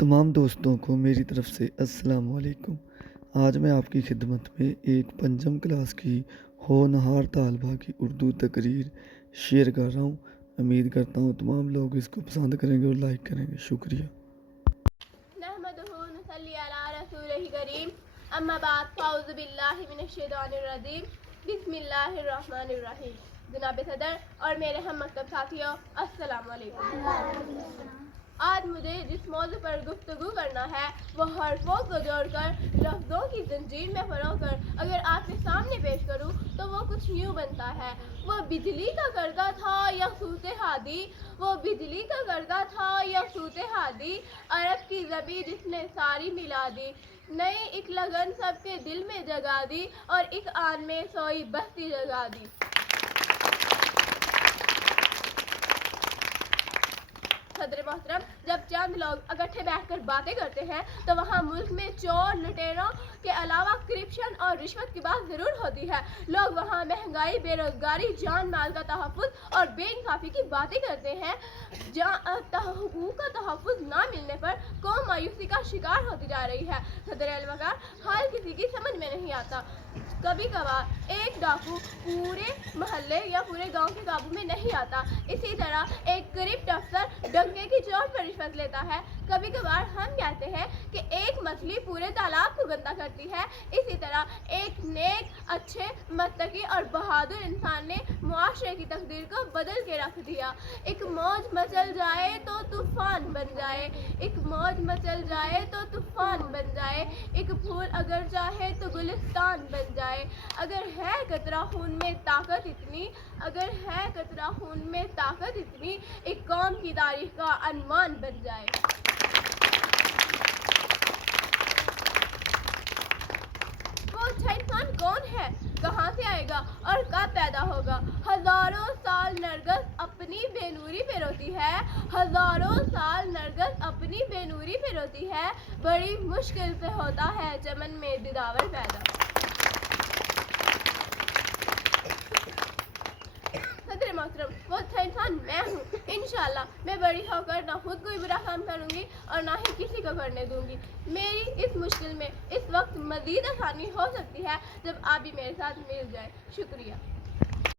تمام دوستوں کو میری طرف سے السلام علیکم۔ آج میں آپ کی خدمت میں ایک پنجم کلاس کی ہونہار طالبہ کی اردو تقریر شیئر کر رہا ہوں۔ امید کرتا ہوں تمام لوگ اس کو پسند کریں گے اور لائک کریں گے۔ شکریہ۔ نحمدہ و نصلی علی رسولہ کریم، اما بعد فاعوذ باللہ من الشیطان الرجیم، بسم اللہ الرحمن الرحیم۔ جناب صدر اور میرے ہم مکتب ساتھیوں، السلام علیکم۔ آج مجھے جس موضوع پر گفتگو کرنا ہے وہ حرفوں کو جوڑ کر لفظوں کی زنجیر میں پرو کر اگر آپ کے سامنے پیش کروں تو وہ کچھ یوں بنتا ہے: وہ بجلی کا کرتا تھا یا سوت ہادی، وہ بجلی کا کرتا تھا یا سوت ہادی، عرب کی زبی جس نے ساری ملا دی، نئی ایک لگن سب کے دل میں جگا دی اور ایک آن میں سوئی بستی جگا دی۔ صدر محترم، جب چند لوگ اکٹھے بیٹھ کر باتیں کرتے ہیں تو وہاں ملک میں چور لٹیروں کے علاوہ کرپشن اور رشوت کی بات ضرور ہوتی ہے۔ لوگ وہاں مہنگائی، بے روزگاری، جان مال کا تحفظ اور بے انصافی کی باتیں کرتے ہیں۔ حقوق کا تحفظ نہ ملنے پر قوم مایوسی کا شکار ہوتی جا رہی ہے۔ صدر وقار، حال کسی کی سمجھ میں نہیں آتا۔ کبھی کبھار ایک ڈاکو پورے محلے یا پورے گاؤں کے قابو میں نہیں آتا، اسی طرح ایک کرپٹ افسر ڈنکے کی چوٹ پر رشوت لیتا ہے۔ کبھی کبھار ہم کہتے ہیں کہ ایک مچھلی پورے تالاب کو گندا کرتی ہے، اسی طرح ایک نیک، اچھے، متقی اور بہادر انسان نے معاشرے کی تقدیر کو بدل کے رکھ دیا۔ ایک موج مچل جائے تو طوفان بن جائے، ایک موج مچل جائے تو طوفان بن جائے، ایک پھول اگر چاہے تو گلستان بن جائے۔ اگر ہے قطرہ خون میں طاقت اتنی، اگر ہے قطرہ خون میں طاقت اتنی، ایک قوم کی تاریخ کا عنوان بن جائے۔ وہ اچھا انسان کون ہے، کہاں سے آئے گا اور کب پیدا ہوگا؟ ہزاروں سال نرگس اپنی بے نوری پہ روتی ہے، ہزاروں سال نرگس اپنی بے نوری پہ روتی ہے، بڑی مشکل سے ہوتا ہے چمن میں دلاور پیدا۔ صدر محترم، وہ اچھا انسان میں ہوں۔ انشاءاللہ میں بڑی ہو کر نہ خود کوئی برا کام کروں گی اور نہ ہی کسی کو کرنے دوں گی۔ میری اس مشکل میں اس وقت مزید آسانی ہو سکتی ہے جب آپ بھی میرے ساتھ مل جائیں۔ شکریہ۔